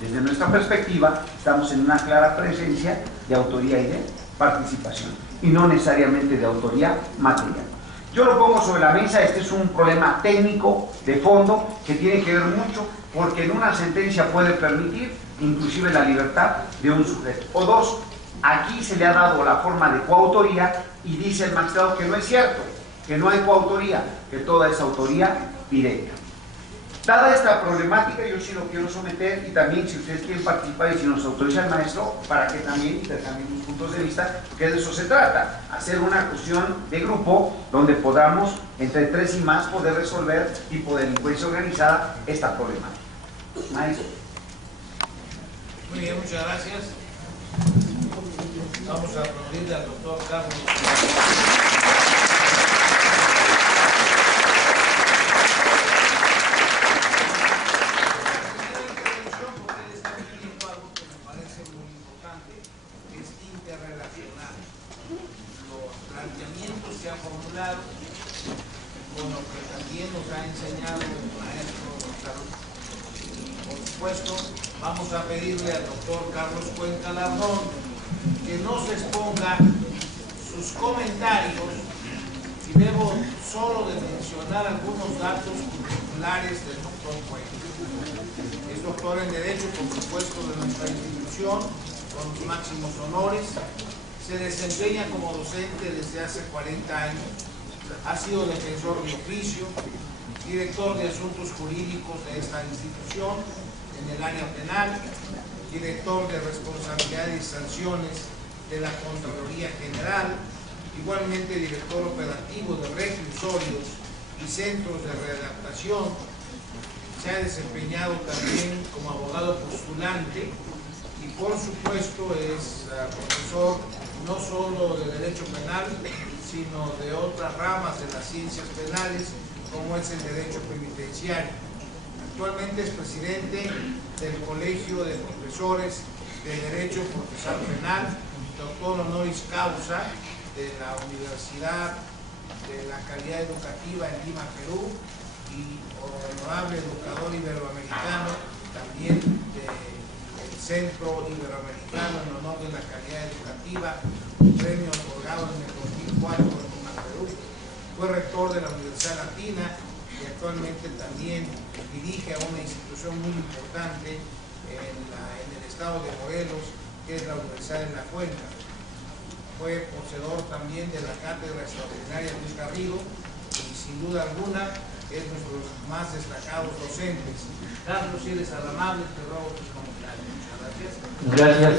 Desde nuestra perspectiva, estamos en una clara presencia de autoría y de participación, y no necesariamente de autoría material. Yo lo pongo sobre la mesa. Este es un problema técnico de fondo que tiene que ver mucho, porque en una sentencia puede permitir inclusive la libertad de un sujeto. O dos, aquí se le ha dado la forma de coautoría y dice el magistrado que no es cierto, que no hay coautoría, que toda es autoría directa. Dada esta problemática, yo sí lo quiero someter, y también si ustedes quieren participar y si nos autoriza el maestro, para que también intercambiemos puntos de vista, que de eso se trata, hacer una cuestión de grupo donde podamos, entre 3 y más, poder resolver tipo de delincuencia organizada esta problemática. Maestro. Muy bien, muchas gracias. Vamos a aplaudirle al doctor Carlos. Con lo que también nos ha enseñado el maestro Gonzalo. Por supuesto, vamos a pedirle al doctor Carlos Cuenca Lardón que nos exponga sus comentarios, y debo solo de mencionar algunos datos curriculares del doctor Cuenca. Es doctor en Derecho, por supuesto, de nuestra institución, con los máximos honores. Se desempeña como docente desde hace 40 años. Ha sido defensor de oficio, director de asuntos jurídicos de esta institución en el área penal, director de responsabilidades y sanciones de la Contraloría General, igualmente director operativo de reclusorios y centros de readaptación. Se ha desempeñado también como abogado postulante y por supuesto es profesor no solo de Derecho Penal, sino de otras ramas de las ciencias penales, como es el derecho penitenciario. Actualmente es presidente del Colegio de Profesores de Derecho Procesal Penal, doctor honoris causa de la Universidad de la Calidad Educativa en Lima, Perú, y honorable educador iberoamericano también del Centro Iberoamericano en honor de la calidad educativa, un premio otorgado en el 2004 en Lima, Perú. Fue rector de la Universidad Latina y actualmente también dirige a una institución muy importante en el estado de Morelos, que es la Universidad de La Cuenca. Fue poseedor también de la Cátedra Extraordinaria Luis Garrido y sin duda alguna es nuestro de los más destacados docentes. Carlos, si eres tan amable, te ruego tus comentarios. Muchas gracias. Gracias.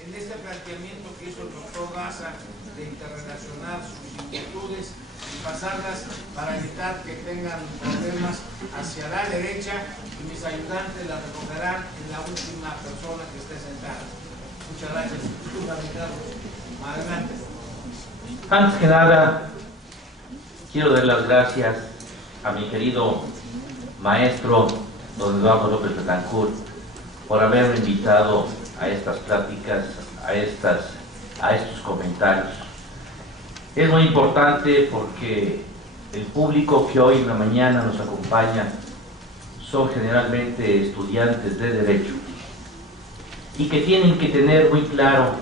En este planteamiento que hizo el doctor Daza de interrelacionar sus inquietudes y pasarlas para evitar que tengan problemas hacia la derecha, y mis ayudantes la recogerán en la última persona que esté sentada. Muchas gracias. Adelante. Antes que nada, quiero dar las gracias a mi querido maestro don Eduardo López Betancourt por haberme invitado a estas pláticas, a estos comentarios. Es muy importante porque el público que hoy en la mañana nos acompaña son generalmente estudiantes de Derecho y que tienen que tener muy claro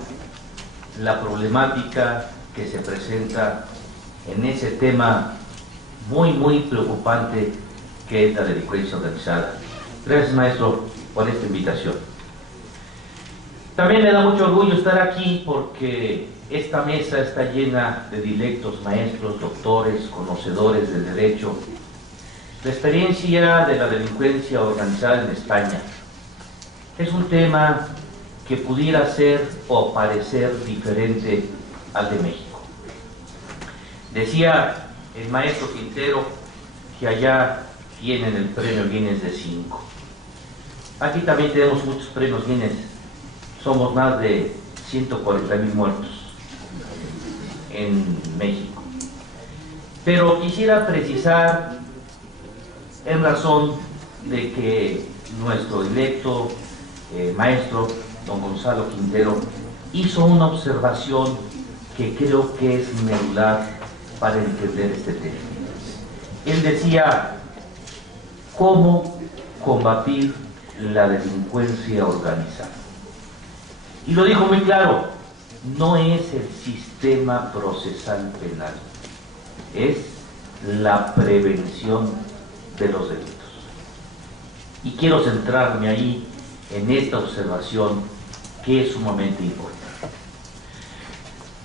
la problemática que se presenta en ese tema muy preocupante que es la delincuencia organizada. Gracias, maestro, por esta invitación. También me da mucho orgullo estar aquí porque esta mesa está llena de dilectos maestros, doctores, conocedores del derecho. La experiencia de la delincuencia organizada en España es un tema que pudiera ser o parecer diferente al de México. Decía el maestro Quintero que allá tienen el premio Guinness de 5. Aquí también tenemos muchos premios Guinness. Somos más de 140,000 muertos en México. Pero quisiera precisar, en razón de que nuestro electo maestro, don Gonzalo Quintero, hizo una observación que creo que es medular para entender este tema. Él decía, ¿cómo combatir la delincuencia organizada? Y lo dijo muy claro, no es el sistema procesal penal, es la prevención de los delitos. Y quiero centrarme ahí en esta observación que es sumamente importante.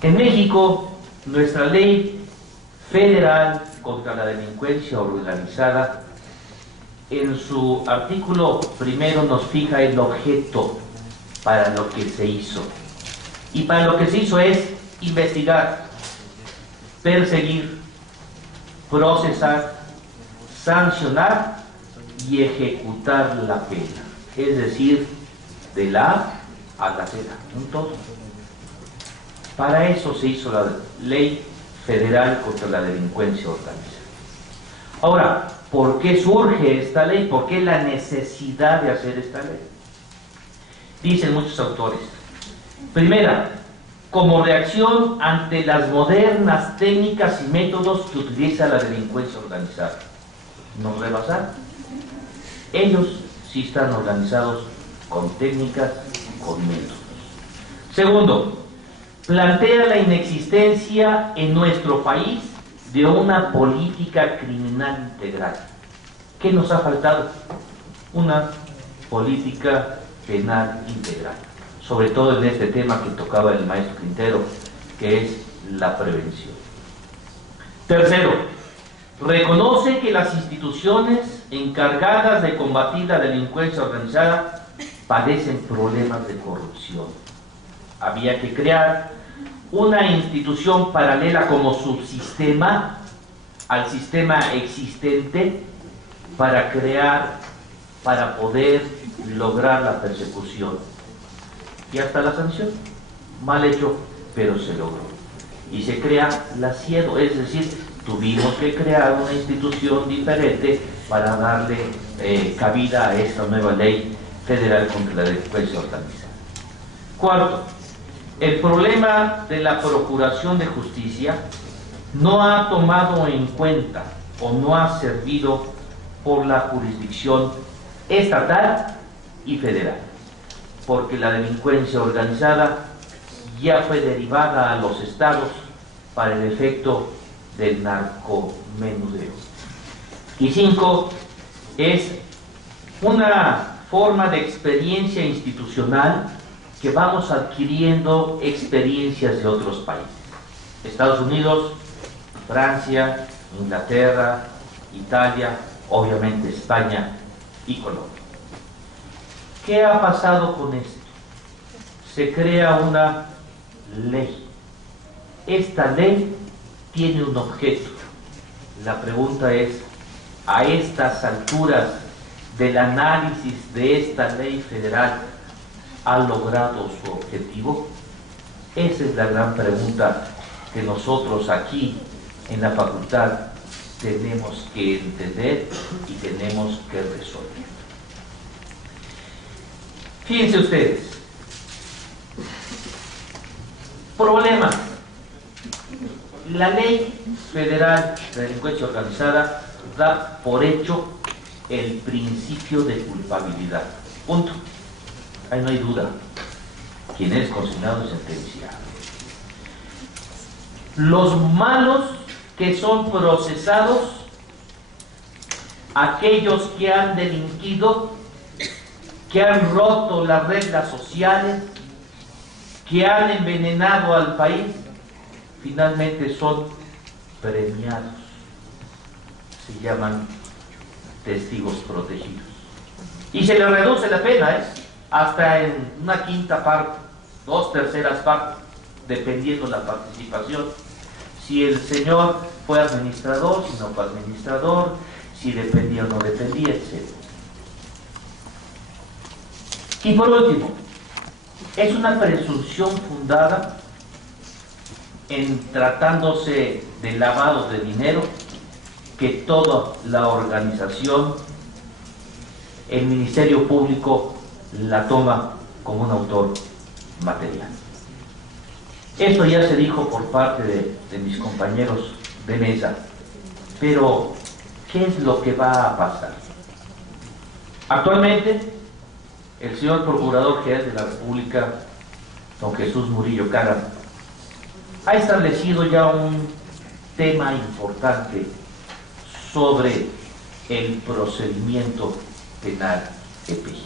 En México, nuestra ley federal contra la delincuencia organizada, en su artículo primero nos fija el objeto para lo que se hizo. Y para lo que se hizo es investigar, perseguir, procesar, sancionar y ejecutar la pena. Es decir, de la A a la Z, un todo. Para eso se hizo la Ley Federal contra la Delincuencia Organizada. Ahora, ¿por qué surge esta ley? ¿Por qué la necesidad de hacer esta ley? Dicen muchos autores. Primera, como reacción ante las modernas técnicas y métodos que utiliza la delincuencia organizada. Nos rebasaron. Ellos sí están organizados con técnicas, con métodos. Segundo, plantea la inexistencia en nuestro país de una política criminal integral. ¿Qué nos ha faltado? Una política penal integral, sobre todo en este tema que tocaba el maestro Quintero, que es la prevención. Tercero, reconoce que las instituciones encargadas de combatir la delincuencia organizada padecen problemas de corrupción. Había que crear una institución paralela como subsistema al sistema existente para poder lograr la persecución y hasta la sanción. Mal hecho, pero se logró. Y se crea la CIEDO, es decir, tuvimos que crear una institución diferente para darle cabida a esta nueva ley federal contra la delincuencia organizada. Cuarto, el problema de la Procuración de Justicia no ha tomado en cuenta o no ha servido por la jurisdicción estatal y federal, porque la delincuencia organizada ya fue derivada a los estados para el efecto del narcomenudeo. Y cinco, es una forma de experiencia institucional que vamos adquiriendo experiencias de otros países. Estados Unidos, Francia, Inglaterra, Italia, obviamente España y Colombia. ¿Qué ha pasado con esto? Se crea una ley. Esta ley tiene un objeto. La pregunta es, a estas alturas del análisis de esta ley federal, ¿ha logrado su objetivo? Esa es la gran pregunta que nosotros aquí en la facultad tenemos que entender y tenemos que resolver. Fíjense ustedes, problema. La ley federal de delincuencia organizada da por hecho el principio de culpabilidad. Punto. Ahí no hay duda. Quien es consignado es sentenciado. Los malos que son procesados, aquellos que han delinquido, que han roto las reglas sociales, que han envenenado al país, finalmente son premiados. Se llaman testigos protegidos. Y se les reduce la pena, hasta en una quinta parte, 2/3 partes, dependiendo la participación. Si el señor fue administrador, si no fue administrador, si dependía o no dependía, etc. Y por último, es una presunción fundada en tratándose de lavado de dinero, que toda la organización, el Ministerio Público, la toma como un autor material. Esto ya se dijo por parte de mis compañeros de mesa, pero ¿qué es lo que va a pasar? Actualmente, el señor Procurador General de la República, don Jesús Murillo Caram, ha establecido ya un tema importante sobre el procedimiento penal en México.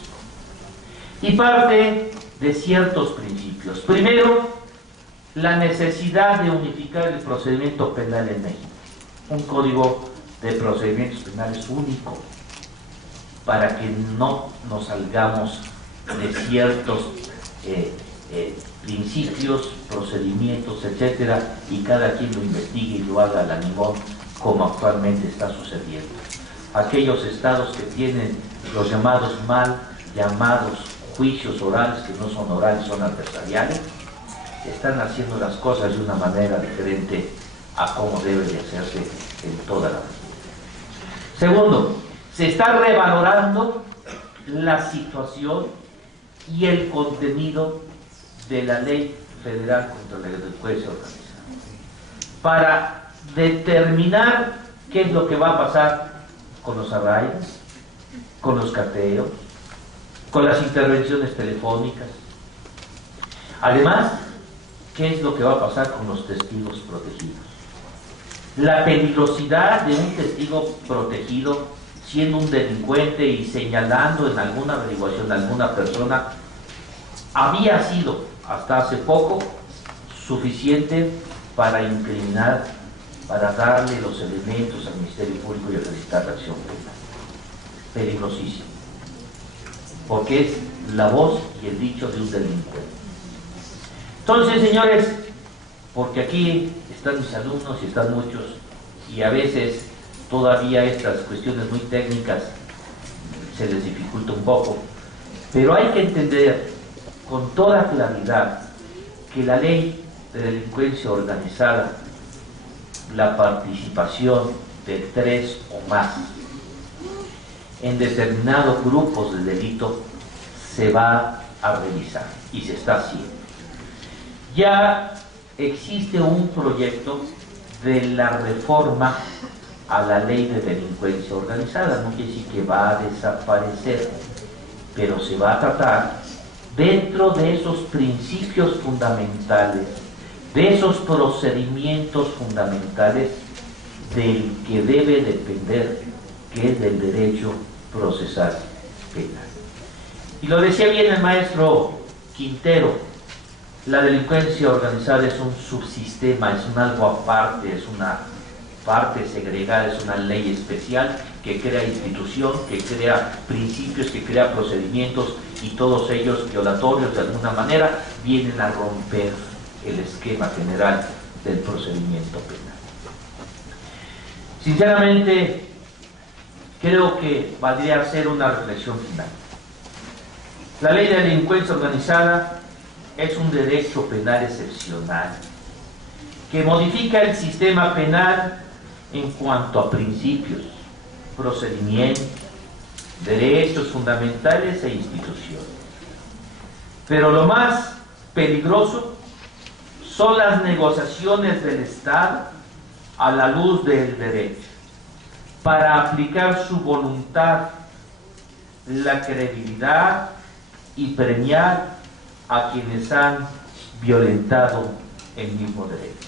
Y parte de ciertos principios. Primero, la necesidad de unificar el procedimiento penal en México. Un código de procedimientos penales único, para que no nos salgamos de ciertos principios, procedimientos, etcétera, y cada quien lo investigue y lo haga al animón, como actualmente está sucediendo. Aquellos estados que tienen los llamados mal llamados juicios orales, que no son orales, son adversariales, están haciendo las cosas de una manera diferente a cómo debe de hacerse en toda la República. Segundo, se está revalorando la situación y el contenido de la Ley Federal contra la Delincuencia Organizada para determinar qué es lo que va a pasar con los arraigs, con los cateos, con las intervenciones telefónicas. Además, ¿qué es lo que va a pasar con los testigos protegidos? La peligrosidad de un testigo protegido siendo un delincuente y señalando en alguna averiguación a alguna persona había sido hasta hace poco suficiente para incriminar, para darle los elementos al Ministerio Público y ejercitar la acción penal. Peligrosísimo, porque es la voz y el dicho de un delincuente. Entonces, señores, porque aquí están mis alumnos y están muchos, y a veces todavía estas cuestiones muy técnicas se les dificulta un poco, pero hay que entender con toda claridad que la ley de delincuencia organizada, la participación de 3 o más en determinados grupos de delito se va a revisar y se está haciendo. Ya existe un proyecto de la reforma a la ley de delincuencia organizada, no quiere decir que va a desaparecer, pero se va a tratar dentro de esos principios fundamentales, de esos procedimientos fundamentales del que debe depender, que es del derecho procesal penal. Y lo decía bien el maestro Quintero, la delincuencia organizada es un subsistema, es un algo aparte, es una parte segregada, es una ley especial que crea institución, que crea principios, que crea procedimientos, y todos ellos violatorios de alguna manera vienen a romper el esquema general del procedimiento penal. Sinceramente, creo que valdría hacer una reflexión final. La ley de delincuencia organizada es un derecho penal excepcional que modifica el sistema penal en cuanto a principios, procedimientos, derechos fundamentales e instituciones. Pero lo más peligroso son las negociaciones del Estado a la luz del derecho, para aplicar su voluntad, la credibilidad y premiar a quienes han violentado el mismo derecho.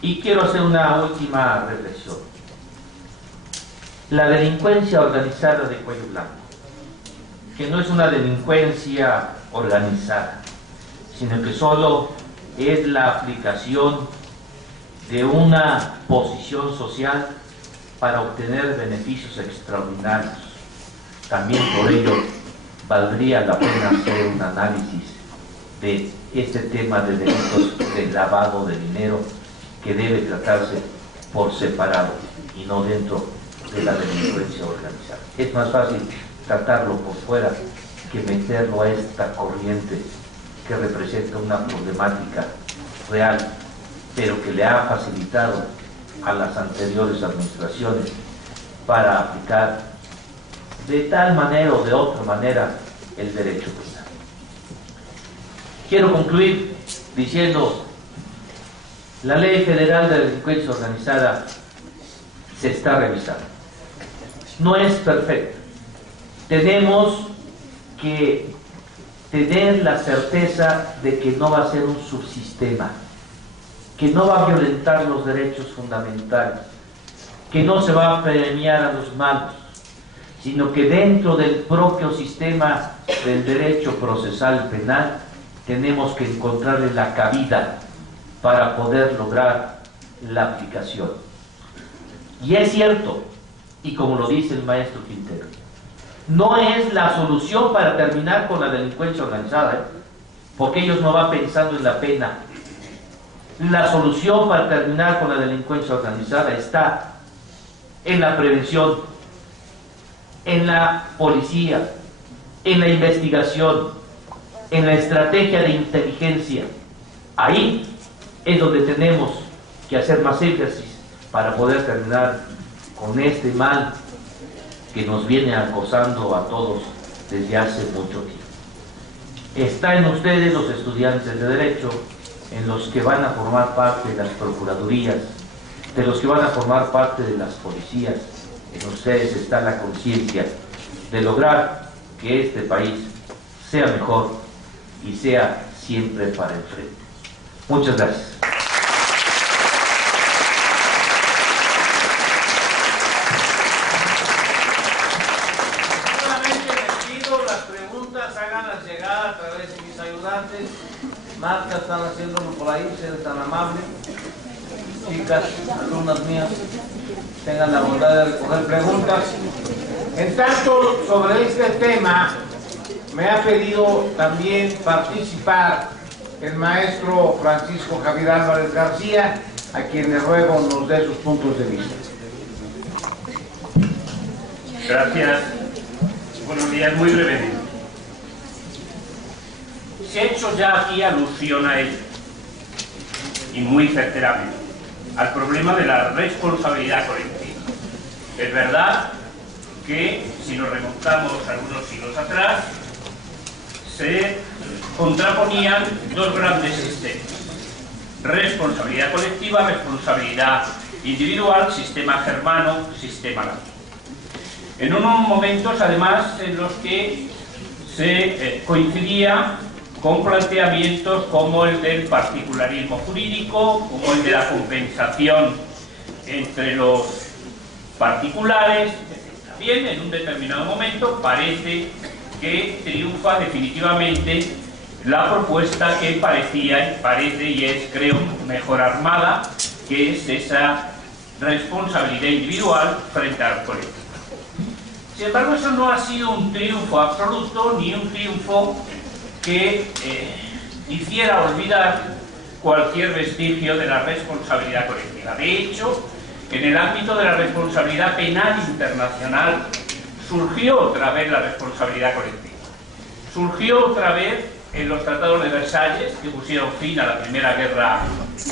Y quiero hacer una última reflexión. La delincuencia organizada de cuello blanco, que no es una delincuencia organizada, sino que solo es la aplicación de una posición social para obtener beneficios extraordinarios. También por ello valdría la pena hacer un análisis de este tema de delitos de lavado de dinero, que debe tratarse por separado y no dentro de la delincuencia organizada. Es más fácil tratarlo por fuera que meterlo a esta corriente que representa una problemática real, pero que le ha facilitado a las anteriores administraciones para aplicar de tal manera o de otra manera el derecho penal. Quiero concluir diciendo, la Ley Federal de Delincuencia Organizada se está revisando. No es perfecta. Tenemos que tener la certeza de que no va a ser un subsistema, que no va a violentar los derechos fundamentales, que no se va a premiar a los malos, sino que dentro del propio sistema del derecho procesal penal tenemos que encontrarle la cabida para poder lograr la aplicación. Y es cierto, y como lo dice el maestro Quintero, no es la solución para terminar con la delincuencia organizada, porque ellos no van pensando en la pena. La solución para terminar con la delincuencia organizada está en la prevención, en la policía, en la investigación, en la estrategia de inteligencia. Ahí es donde tenemos que hacer más énfasis para poder terminar con este mal que nos viene acosando a todos desde hace mucho tiempo. Está en ustedes, los estudiantes de Derecho, en los que van a formar parte de las procuradurías, de los que van a formar parte de las policías. En ustedes está la conciencia de lograr que este país sea mejor y sea siempre para el frente. Muchas gracias. Háganlas llegar a través de mis ayudantes. Marta, están haciéndolo por ahí, sean tan amables. Chicas, alumnas mías, tengan la bondad de recoger preguntas. En tanto, sobre este tema, me ha pedido también participar el maestro Francisco Javier Álvarez García, a quien le ruego nos dé sus puntos de vista. Gracias. Buenos días, muy brevemente. Se ha hecho ya aquí alusión a ello, y muy certeramente, al problema de la responsabilidad colectiva. Es verdad que, si nos remontamos algunos siglos atrás, se contraponían dos grandes sistemas: responsabilidad colectiva, responsabilidad individual, sistema germano, sistema latino. En unos momentos, además, en los que se coincidía con planteamientos como el del particularismo jurídico, como el de la compensación entre los particulares. Bien, en un determinado momento parece que triunfa definitivamente la propuesta que parece y es, creo, mejor armada, que es esa responsabilidad individual frente al colectivo. Sin embargo, eso no ha sido un triunfo absoluto, ni un triunfo que hiciera olvidar cualquier vestigio de la responsabilidad colectiva. De hecho, en el ámbito de la responsabilidad penal internacional surgió otra vez la responsabilidad colectiva. Surgió otra vez en los tratados de Versalles, que pusieron fin a la Primera Guerra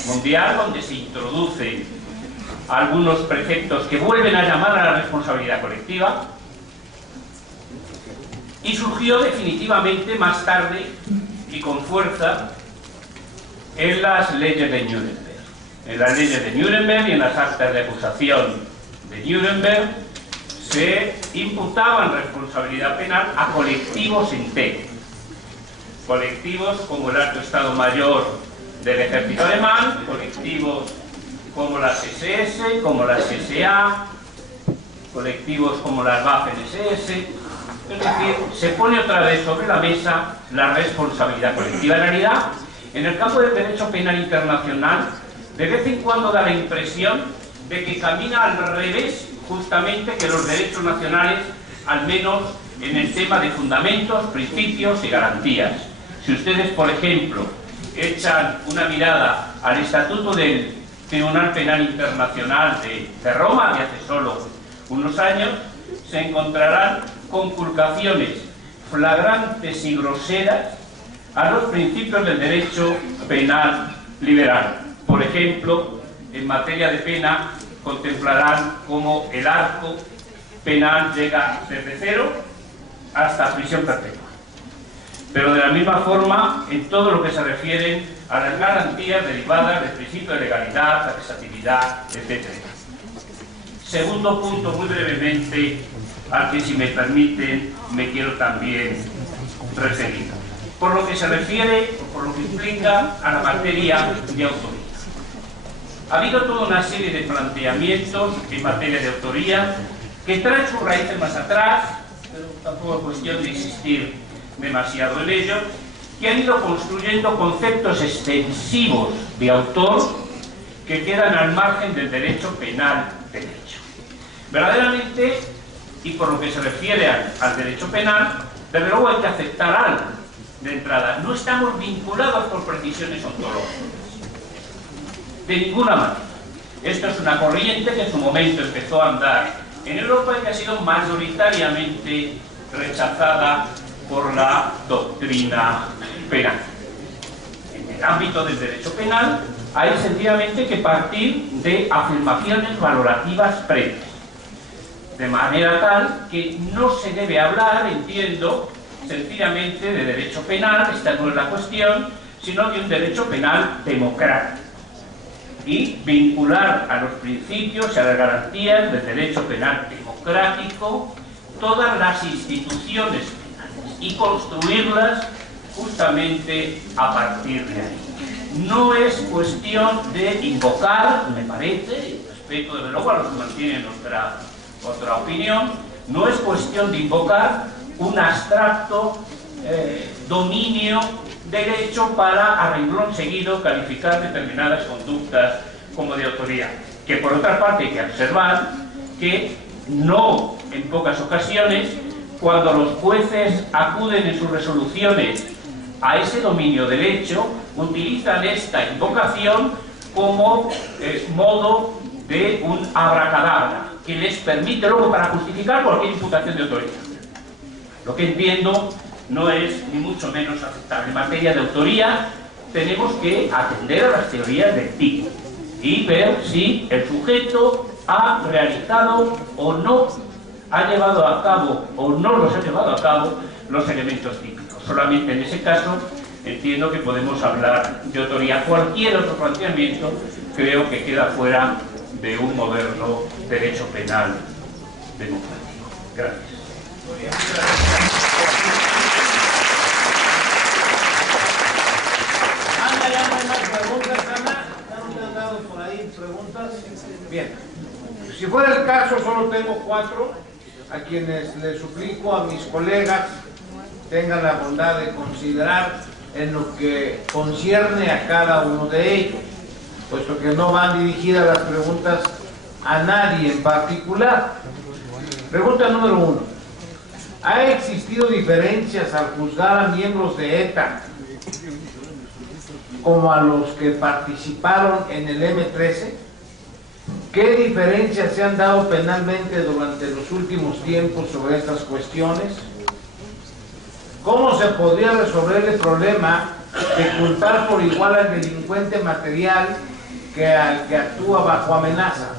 Mundial, donde se introducen algunos preceptos que vuelven a llamar a la responsabilidad colectiva. Y surgió definitivamente más tarde y con fuerza en las leyes de Nuremberg. En las leyes de Nuremberg y en las actas de acusación de Nuremberg se imputaban responsabilidad penal a colectivos enteros. Colectivos como el Alto Estado Mayor del Ejército Alemán, colectivos como las SS, como las SA, colectivos como las Waffen-SS. Es decir, se pone otra vez sobre la mesa la responsabilidad colectiva. En realidad, en el campo del derecho penal internacional, de vez en cuando da la impresión de que camina al revés, justamente, que los derechos nacionales, al menos en el tema de fundamentos, principios y garantías. Si ustedes, por ejemplo, echan una mirada al Estatuto del Tribunal Penal Internacional de Roma, de hace solo unos años, se encontrarán conculcaciones flagrantes y groseras a los principios del derecho penal liberal. Por ejemplo, en materia de pena contemplarán cómo el arco penal llega desde 0 hasta prisión perpetua. pero de la misma forma en todo lo que se refiere a las garantías derivadas del principio de legalidad, taxatividad, etc. Segundo punto, muy brevemente, al que, si me permiten, me quiero también referir. Por lo que se refiere, por lo que implica a la materia de autoría. Ha habido toda una serie de planteamientos en materia de autoría que traen sus raíces más atrás, pero tampoco es cuestión de insistir demasiado en ello, que han ido construyendo conceptos extensivos de autor que quedan al margen del derecho penal del hecho. Verdaderamente, y por lo que se refiere al derecho penal, desde luego hay que aceptar algo de entrada. No estamos vinculados por precisiones ontológicas. De ninguna manera. Esto es una corriente que en su momento empezó a andar en Europa y que ha sido mayoritariamente rechazada por la doctrina penal. En el ámbito del derecho penal hay sencillamente que partir de afirmaciones valorativas previas, de manera tal que no se debe hablar, entiendo, sencillamente de derecho penal, esta no es la cuestión, sino de un derecho penal democrático, y vincular a los principios y a las garantías del derecho penal democrático todas las instituciones penales y construirlas justamente a partir de ahí. No es cuestión de invocar, me parece, y respeto desde luego a los que mantienen otra opinión, no es cuestión de invocar un abstracto dominio derecho para, a renglón seguido, calificar determinadas conductas como de autoría. Que por otra parte hay que observar que no en pocas ocasiones, cuando los jueces acuden en sus resoluciones a ese dominio derecho, utilizan esta invocación como modo de un abracadabra que les permite luego para justificar cualquier imputación de autoría. Lo que entiendo no es ni mucho menos aceptable. En materia de autoría tenemos que atender a las teorías del tipo y ver si el sujeto ha realizado o no ha llevado a cabo o no los ha llevado a cabo los elementos típicos. Solamente en ese caso entiendo que podemos hablar de autoría. Cualquier otro planteamiento creo que queda fuera de un moderno derecho penal democrático. Gracias. Ya no hay más preguntas, Ana. Ya no te han dado por ahí preguntas. Bien. Si fuera el caso, solo tengo 4 a quienes les suplico a mis colegas tengan la bondad de considerar en lo que concierne a cada uno de ellos, puesto que no van dirigidas las preguntas a nadie en particular. Pregunta número 1. ¿Ha existido diferencias al juzgar a miembros de ETA como a los que participaron en el M-13? ¿Qué diferencias se han dado penalmente durante los últimos tiempos sobre estas cuestiones? ¿Cómo se podría resolver el problema de culpar por igual al delincuente material que al que actúa bajo amenaza?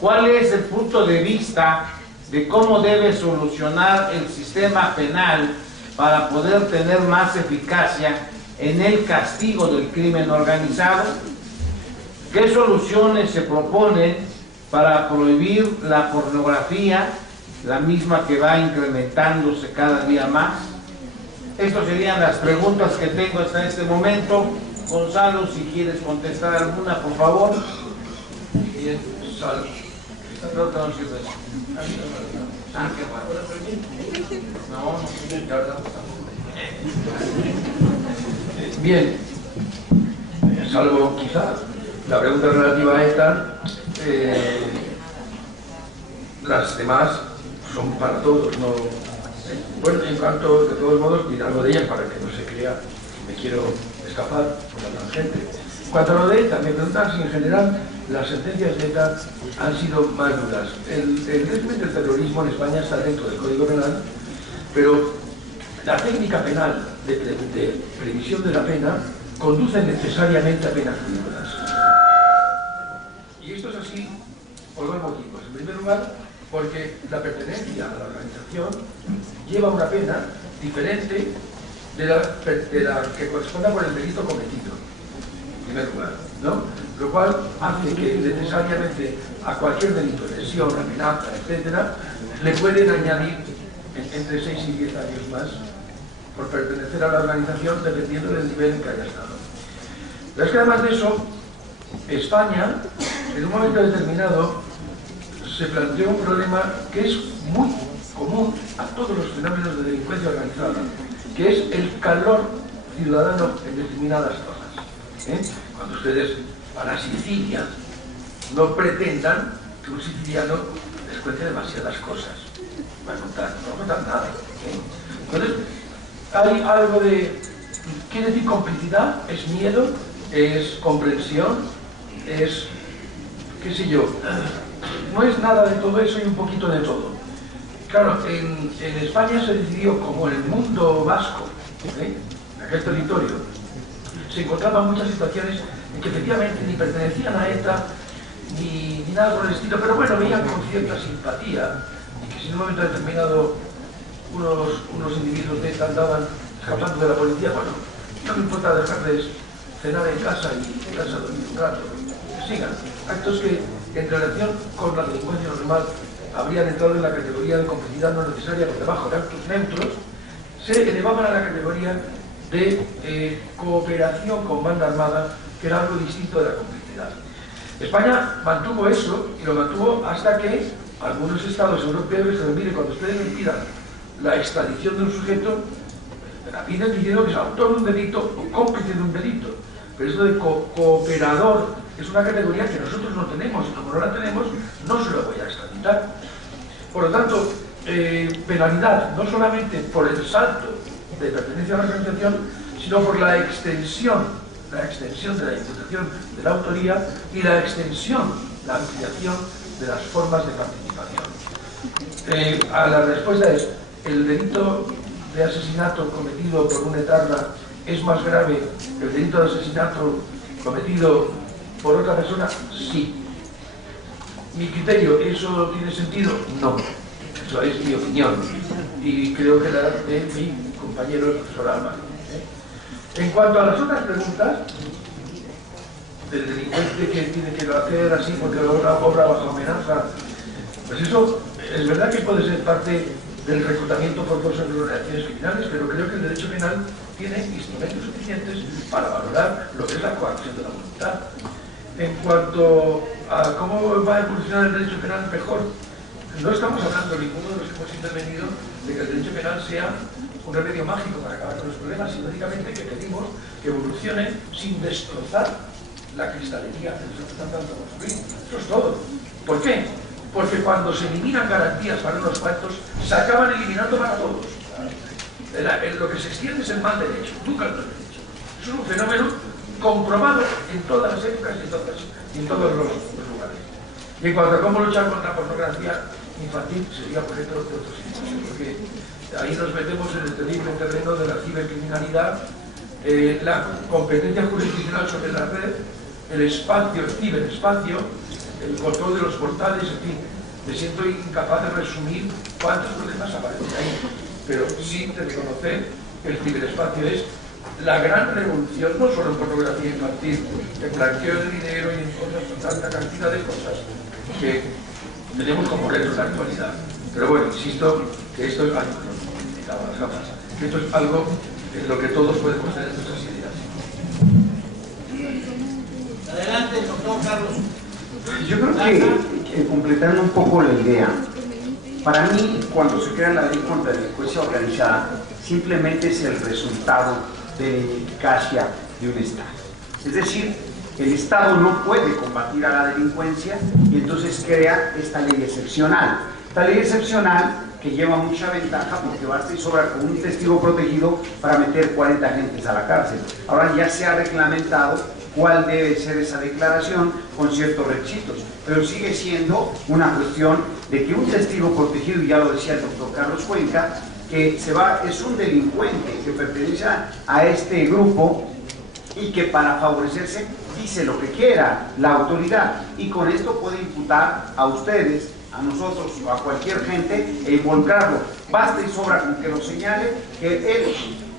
¿Cuál es el punto de vista de cómo debe solucionar el sistema penal para poder tener más eficacia en el castigo del crimen organizado? ¿Qué soluciones se proponen para prohibir la pornografía, la misma que va incrementándose cada día más? Estas serían las preguntas que tengo hasta este momento. Gonzalo, si quieres contestar alguna, por favor. Bien, Gonzalo. No tengo que decir. Ah, qué bueno. No. Bien, salvo quizás la pregunta relativa a esta, las demás son para todos, no. Bueno, en cuanto, de todos modos, diré algo de ellas para que no se crea que me quiero escapar por la tangente. En cuanto a lo de ETA, me preguntan si en general las sentencias de ETA han sido más duras. El régimen del terrorismo en España está dentro del Código Penal, pero la técnica penal de previsión de la pena conduce necesariamente a penas muy duras. Y esto es así por 2 motivos. En primer lugar, porque la pertenencia a la organización lleva una pena diferente de la que corresponda con el delito cometido, en primer lugar, ¿no? Lo cual hace que necesariamente a cualquier delito, lesión, amenaza, etcétera, le pueden añadir entre 6 y 10 años más por pertenecer a la organización, dependiendo del nivel en que haya estado. Pero es que además de eso, España, en un momento determinado, se planteó un problema que es muy común a todos los fenómenos de delincuencia organizada, que es el calor ciudadano en determinadas zonas. Cuando ustedes van a Sicilia, no pretendan que un siciliano les cuente demasiadas cosas. No contar nada. Entonces, hay algo de... ¿Quiere decir complicidad? ¿Es miedo? ¿Es comprensión? ¿Es... qué sé yo? No es nada de todo eso y un poquito de todo. Claro, en España se decidió, como en el mundo vasco, en aquel territorio, se encontraban muchas situaciones en que efectivamente ni pertenecían a ETA, ni nada por el estilo, pero bueno, veían con cierta simpatía, y que si en un momento determinado unos individuos de ETA andaban escapando de la policía, bueno, no me importa dejarles cenar en casa y quedarse a dormir un rato, que sigan. Actos que, en relación con la delincuencia normal, habrían entrado en la categoría de complicidad no necesaria por debajo de actos neutros, se elevaban a la categoría de cooperación con banda armada, que era algo distinto de la complicidad. España mantuvo eso, y lo mantuvo hasta que algunos estados europeos dijeron: mire, cuando ustedes me pidan la extradición de un sujeto, la piden diciendo que es autor de un delito o cómplice de un delito. Pero esto de cooperador es una categoría que nosotros no tenemos, y como no la tenemos, no se lo voy a extraditar. Por lo tanto, penalidad no solamente por el salto de pertenencia a la organización, sino por la extensión de la imputación de la autoría y la extensión, la ampliación de las formas de participación. La respuesta es: el delito de asesinato cometido por un etarra es más grave que el delito de asesinato cometido por otra persona. Sí. ¿Mi criterio, eso tiene sentido? No. Eso es mi opinión. Y creo que la de mi compañero, el profesor Álvaro. En cuanto a las otras preguntas, del delincuente que tiene que hacer así porque obra bajo amenaza, pues eso es verdad que puede ser parte del reclutamiento forzoso en organizaciones criminales, pero creo que el derecho penal tiene instrumentos suficientes para valorar lo que es la coacción de la voluntad. En cuanto a cómo va a evolucionar el derecho penal mejor, no estamos hablando, ninguno de los que hemos intervenido, de que el derecho penal sea un remedio mágico para acabar con los problemas, sino únicamente que pedimos que evolucione sin destrozar la cristalería que nos está tratando de construir. Eso es todo. ¿Por qué? Porque cuando se eliminan garantías para unos cuantos, se acaban eliminando para todos. Lo que se extiende es el mal derecho, nunca el mal derecho. Es un fenómeno comprobado en todas las épocas y en todos los lugares. Y en cuanto a cómo luchar contra la pornografía infantil, sería objeto de otros sitios, porque ahí nos metemos en el terrible terreno de la cibercriminalidad, la competencia jurisdiccional sobre la red, el espacio, el ciberespacio, el control de los portales, en fin. Me siento incapaz de resumir cuántos problemas aparecen ahí, pero sí de reconocer que el ciberespacio es la gran revolución, no solo en pornografía infantil, en blanqueo de dinero y en cosas, tanta cantidad de cosas que tenemos como retos en la actualidad. Pero bueno, insisto que esto es algo, que esto es algo en lo que todos podemos tener nuestras ideas. Adelante, doctor Carlos. Yo creo que completando un poco la idea, para mí, cuando se crea la ley contra la delincuencia organizada, simplemente es el resultado de la ineficacia de un Estado. Es decir, el Estado no puede combatir a la delincuencia y entonces crea esta ley excepcional. Esta ley excepcional que lleva mucha ventaja porque basta y sobra con un testigo protegido para meter 40 agentes a la cárcel. Ahora ya se ha reglamentado cuál debe ser esa declaración con ciertos requisitos, pero sigue siendo una cuestión de que un testigo protegido, y ya lo decía el doctor Carlos Cuenca, que es un delincuente que pertenece a este grupo y que para favorecerse dice lo que quiera la autoridad, y con esto puede imputar a ustedes a nosotros o a cualquier gente e involucrarlo. Basta y sobra con que lo señale, que él,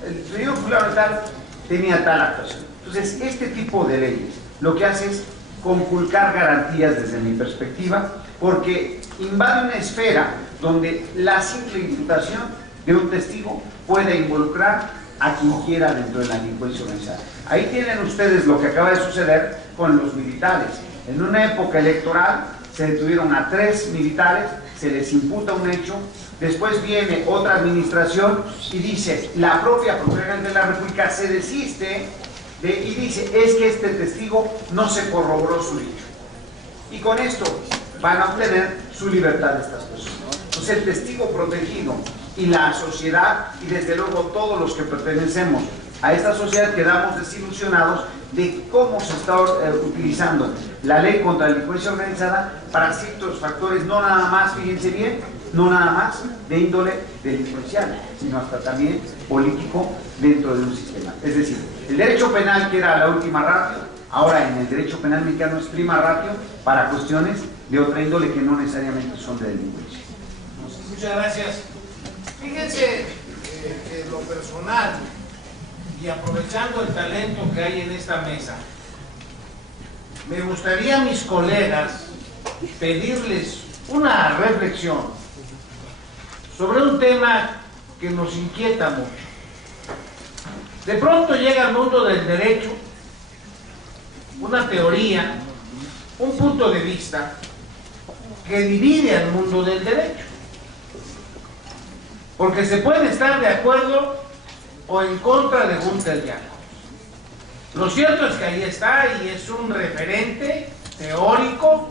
el señor fulano tal, tenía tal actuación. Entonces, este tipo de leyes lo que hace es conculcar garantías desde mi perspectiva, porque invade una esfera donde la simple imputación de un testigo puede involucrar a quien quiera dentro de la delincuencia organizada. Ahí tienen ustedes lo que acaba de suceder con los militares. En una época electoral se detuvieron a 3 militares, se les imputa un hecho, después viene otra administración y dice, la propia Procuraduría de la República se desiste y dice, es que este testigo no se corroboró su hecho. Y con esto van a obtener su libertad de estas personas. Entonces el testigo protegido y la sociedad, y desde luego todos los que pertenecemos a esta sociedad, quedamos desilusionados de cómo se está utilizando la ley contra la delincuencia organizada para ciertos factores, no nada más, fíjense bien, no nada más de índole delincuencial, sino hasta también político dentro de un sistema. Es decir, el derecho penal, que era la última ratio, ahora en el derecho penal mexicano es prima ratio para cuestiones de otra índole que no necesariamente son de delincuencia. Muchas gracias. Fíjense que en lo personal, y aprovechando el talento que hay en esta mesa, me gustaría a mis colegas pedirles una reflexión sobre un tema que nos inquieta mucho. De pronto llega al mundo del derecho una teoría, un punto de vista que divide al mundo del derecho. Porque se puede estar de acuerdo o en contra de Günther Jacobs. Lo cierto es que ahí está y es un referente teórico.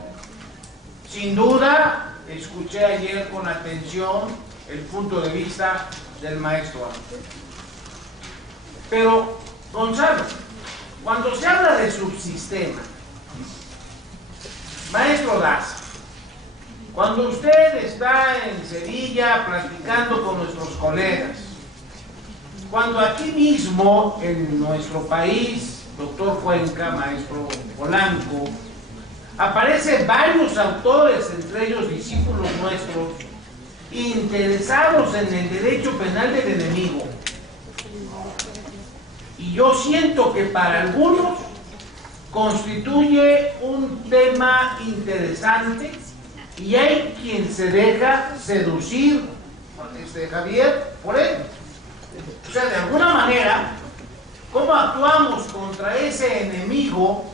Sin duda, escuché ayer con atención el punto de vista del maestro Ángel. Pero, Gonzalo, cuando se habla de subsistema, maestro Daza, cuando usted está en Sevilla platicando con nuestros colegas, cuando aquí mismo en nuestro país, doctor Cuenca, maestro Polanco, aparecen varios autores, entre ellos discípulos nuestros, interesados en el derecho penal del enemigo. Y yo siento que para algunos constituye un tema interesante y hay quien se deja seducir, Javier, por él. O sea, de alguna manera, ¿cómo actuamos contra ese enemigo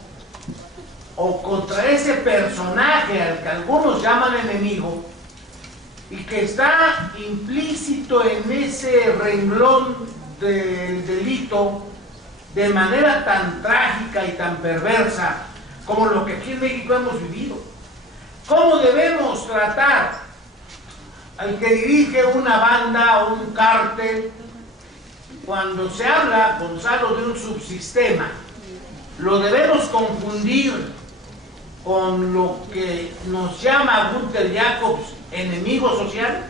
o contra ese personaje al que algunos llaman enemigo y que está implícito en ese renglón del delito de manera tan trágica y tan perversa como lo que aquí en México hemos vivido? ¿Cómo debemos tratar al que dirige una banda o un cártel? Cuando se habla, Gonzalo, de un subsistema, ¿lo debemos confundir con lo que nos llama Günther Jacobs enemigo social?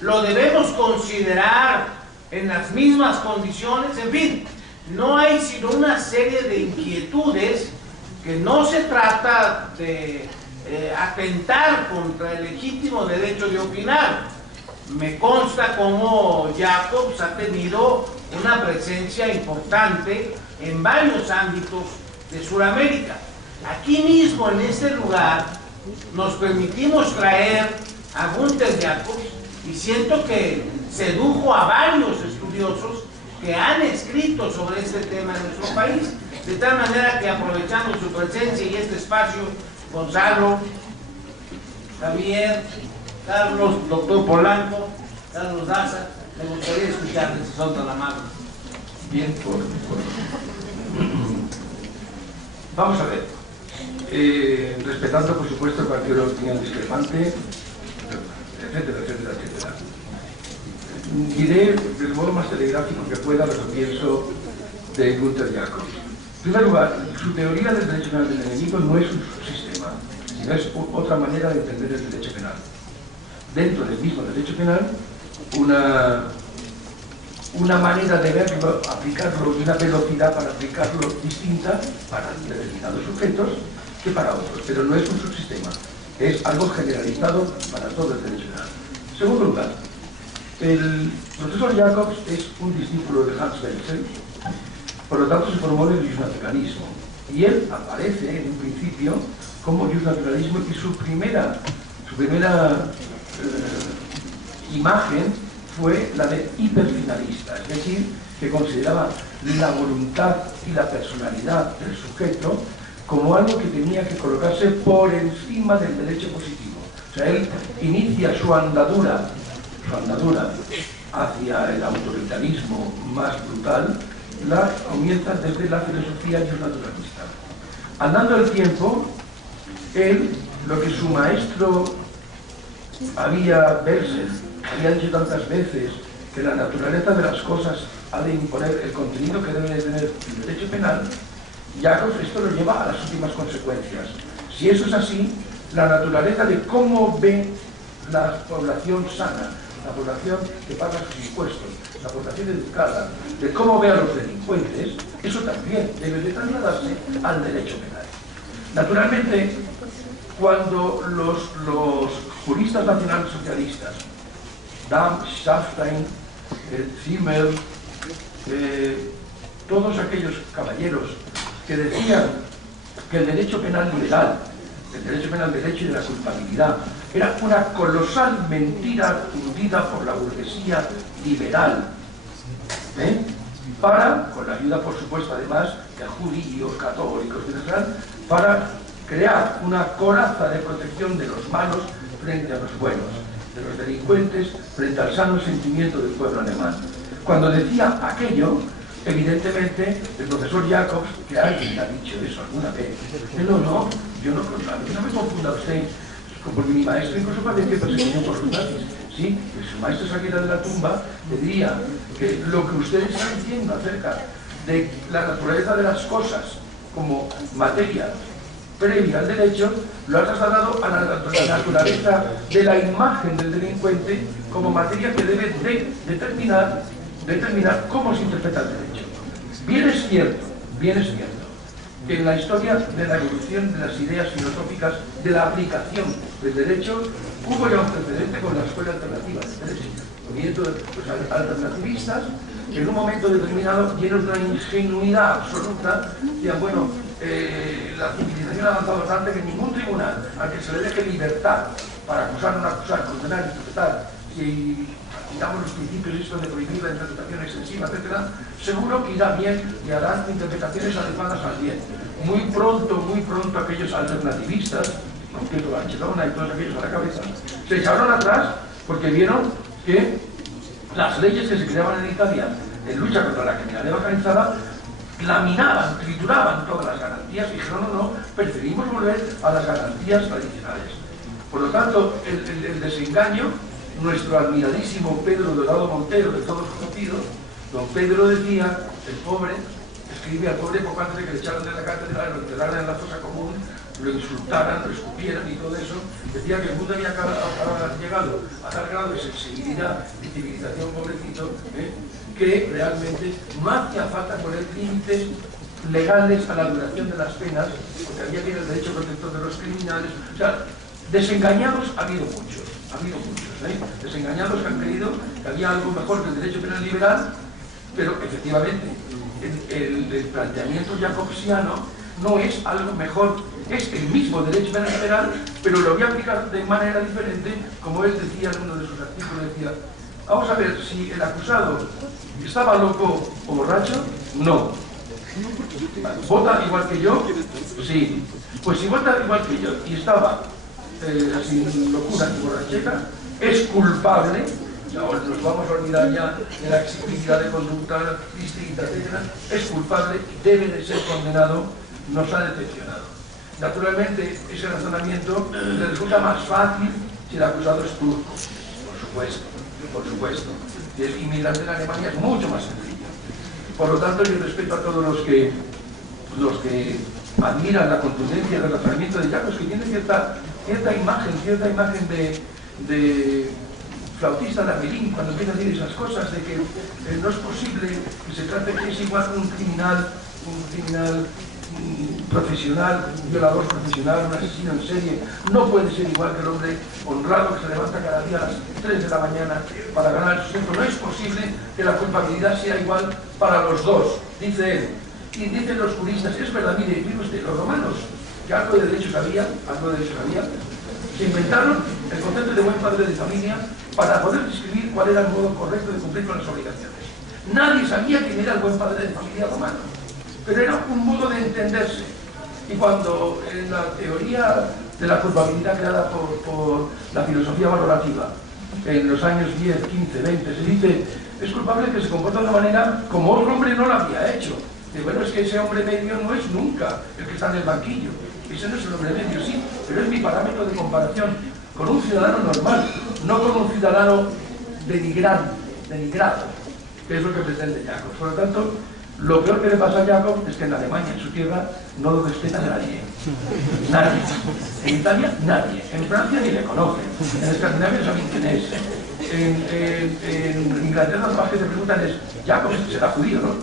¿Lo debemos considerar en las mismas condiciones? En fin, no hay sino una serie de inquietudes que no se trata de atentar contra el legítimo derecho de opinar. Me consta cómo Jacobs ha tenido una presencia importante en varios ámbitos de Sudamérica. Aquí mismo, en este lugar, nos permitimos traer a Günther Jacobs y siento que sedujo a varios estudiosos que han escrito sobre este tema en nuestro país, de tal manera que, aprovechando su presencia y este espacio, Gonzalo, Javier, Carlos, doctor Polanco, Carlos Daza, me gustaría escucharles si son tan amables. Bien, vamos a ver. Respetando, por supuesto, cualquier opinión discrepante, etcétera, etcétera, etcétera. Diré del modo más telegráfico que pueda lo que pienso de Günther Jacobs. En primer lugar, su teoría del derecho penal del enemigo no es un subsistema, sino es otra manera de entender el derecho penal. Dentro del mismo derecho penal, una manera de verlo, aplicarlo y una velocidad para aplicarlo distinta para determinados sujetos que para otros, pero no es un subsistema. es algo generalizado para todo el derecho penal. En segundo lugar, el profesor Jacobs es un discípulo de Hans Kelsen, por lo tanto se formó en el justnaturalismo, y él aparece en un principio como justnaturalismo, y su primera imagen fue la de hiperfinalista, es decir, que consideraba la voluntad y la personalidad del sujeto como algo que tenía que colocarse por encima del derecho positivo. O sea, él inicia su andadura hacia el autoritarismo más brutal, la comienza desde la filosofía justnaturalista. Andando el tiempo, él, lo que su maestro había dicho tantas veces, que la naturaleza de las cosas ha de imponer el contenido que debe de tener el derecho penal, Jacobs esto lo lleva a las últimas consecuencias. Si eso es así, la naturaleza de cómo ve la población sana, la población que paga sus impuestos, la población educada, de cómo ve a los delincuentes, eso también debe de trasladarse al derecho penal. Naturalmente, cuando los juristas nacionalsocialistas, Damm, Schaffstein, Zimmer, todos aquellos caballeros que decían que el derecho penal liberal, el derecho penal del derecho y de la culpabilidad, era una colosal mentira fundida por la burguesía liberal, para, con la ayuda por supuesto además de judíos, católicos, etc., para crear una coraza de protección de los malos frente a los buenos, de los delincuentes frente al sano sentimiento del pueblo alemán. Cuando decía aquello, evidentemente el profesor Jacobs, que alguien le ha dicho eso alguna vez, no, yo no me confunda usted, porque mi maestro incluso parece que persiguió por los nazis. Sí, que si su maestro saliera de la tumba, le diría que lo que ustedes están diciendo acerca de la naturaleza de las cosas como materia previa al derecho, lo ha trasladado a la naturaleza de la imagen del delincuente como materia que debe de determinar cómo se interpreta el derecho. Bien es cierto que en la historia de la evolución de las ideas filosóficas de la aplicación del derecho hubo ya un precedente con la escuela alternativa del derecho, movimientos alternativistas que en un momento determinado, llenos de una ingenuidad absoluta, decían, bueno, la civilización ha avanzado tanto que ningún tribunal al que se le deje libertad para acusar, no acusar, condenar, interpretar, si miramos los principios estos de prohibir la interpretación extensiva, etc., seguro que irá bien y harán interpretaciones adecuadas al bien. Muy pronto aquellos alternativistas, con Pietro Barcelona y todos aquellos a la cabeza, se echaron atrás porque vieron que las leyes que se creaban en Italia en lucha contra la criminalidad organizada laminaban, trituraban todas las garantías y dijeron, no, preferimos volver a las garantías tradicionales. Por lo tanto, el desengaño, nuestro admiradísimo Pedro Dorado Montero, de todos conocidos, don Pedro decía, el pobre, escribía al pobre poco antes de que le echaran de la cátedra, lo enterraran en la fosa común, lo insultaran, lo escupieran y todo eso, decía que el mundo había llegado a tal grado de sensibilidad y civilización, pobrecito, que realmente no hacía falta poner límites legales a la duración de las penas, porque había que ir el derecho protector de los criminales. O sea, desengañados ha habido muchos, desengañados que han creído que había algo mejor que el derecho penal liberal, pero efectivamente el planteamiento jacobsiano no es algo mejor, es el mismo derecho penal liberal, pero lo voy a aplicar de manera diferente, como él decía en uno de sus artículos, decía, vamos a ver, si el acusado estaba loco o borracho, no. ¿Vota igual que yo? Sí. Pues si vota igual que yo y estaba sin locura ni borrachera, es culpable. Ahora nos vamos a olvidar ya de la exigibilidad de conducta distinta, etc. Es culpable, debe de ser condenado, nos ha decepcionado. Naturalmente, ese razonamiento le resulta más fácil si el acusado es turco, por supuesto. Si es inmigrante en Alemania es mucho más sencillo. Por lo tanto, yo respeto a todos los que admiran la contundencia del razonamiento de Jacobs, que tiene cierta imagen de flautista de Amelín, cuando empieza a decir esas cosas, de que no es posible que se trate que es igual un criminal profesional, un violador profesional, un asesino en serie, no puede ser igual que el hombre honrado que se levanta cada día a las 3 de la mañana para ganar el sustento. No es posible que la culpabilidad sea igual para los dos, dice él. Y dicen los juristas, es verdad, mire, los romanos, que algo de derecho sabían, se inventaron el concepto de buen padre de familia para poder describir cuál era el modo correcto de cumplir con las obligaciones. Nadie sabía quién era el buen padre de familia romano, pero era un modo de entenderse. Y cuando en la teoría de la culpabilidad creada por la filosofía valorativa, en los años 10, 15, 20, se dice, es culpable que se comporta de una manera como otro hombre no lo había hecho. Y bueno, es que ese hombre medio no es nunca el que está en el banquillo. Ese no es el hombre medio, sí, pero es mi parámetro de comparación con un ciudadano normal, no con un ciudadano denigrado, que es lo que pretende Jacob. Por lo tanto, lo peor que le pasa a Jacob es que en Alemania, en su tierra, no lo respeta nadie. Nadie. En Italia, nadie. En Francia ni le conocen. En Escandinavia no saben quién es. En Inglaterra lo más que te preguntan es, Jacob será judío, ¿no?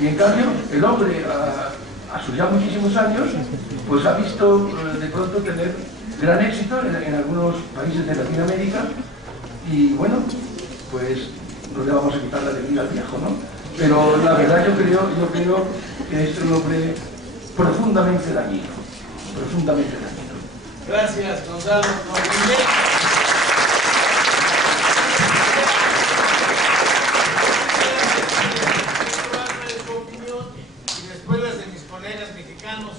Y en cambio, el hombre, a sus ya muchísimos años, pues ha visto de pronto tener gran éxito en algunos países de Latinoamérica. Y bueno, pues no le vamos a quitar la alegría al viejo, ¿no? Pero la verdad yo creo que es un hombre profundamente dañino. Gracias, Gonzalo. Y después las de mis colegas mexicanos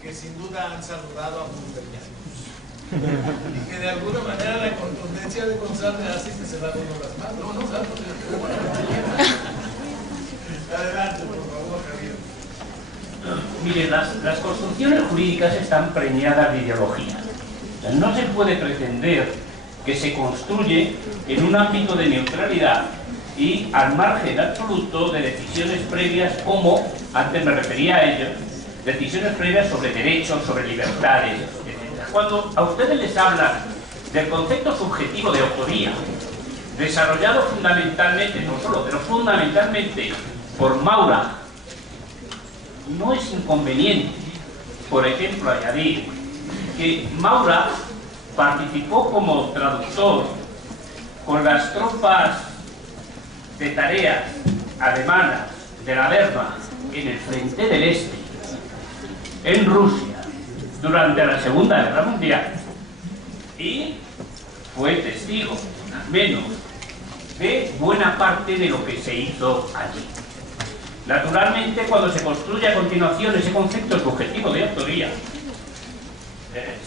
que sin duda han saludado a Montevideo. Y que de alguna manera la contundencia de Gonzalo hace que se lave uno las manos. Adelante, por favor, Javier. Miren, las construcciones jurídicas están preñadas de ideología. O sea, no se puede pretender que se construye en un ámbito de neutralidad y al margen absoluto de decisiones previas como, antes me refería a ello, decisiones previas sobre derechos, sobre libertades, etc. Cuando a ustedes les hablan del concepto subjetivo de autoría, desarrollado fundamentalmente, no solo, pero fundamentalmente por Maura, no es inconveniente, por ejemplo, añadir que Maura participó como traductor con las tropas de tareas alemanas de la Wehrmacht en el frente del Este, en Rusia, durante la Segunda Guerra Mundial, y fue testigo, al menos, de buena parte de lo que se hizo allí. Naturalmente, cuando se construye a continuación ese concepto subjetivo de autoría,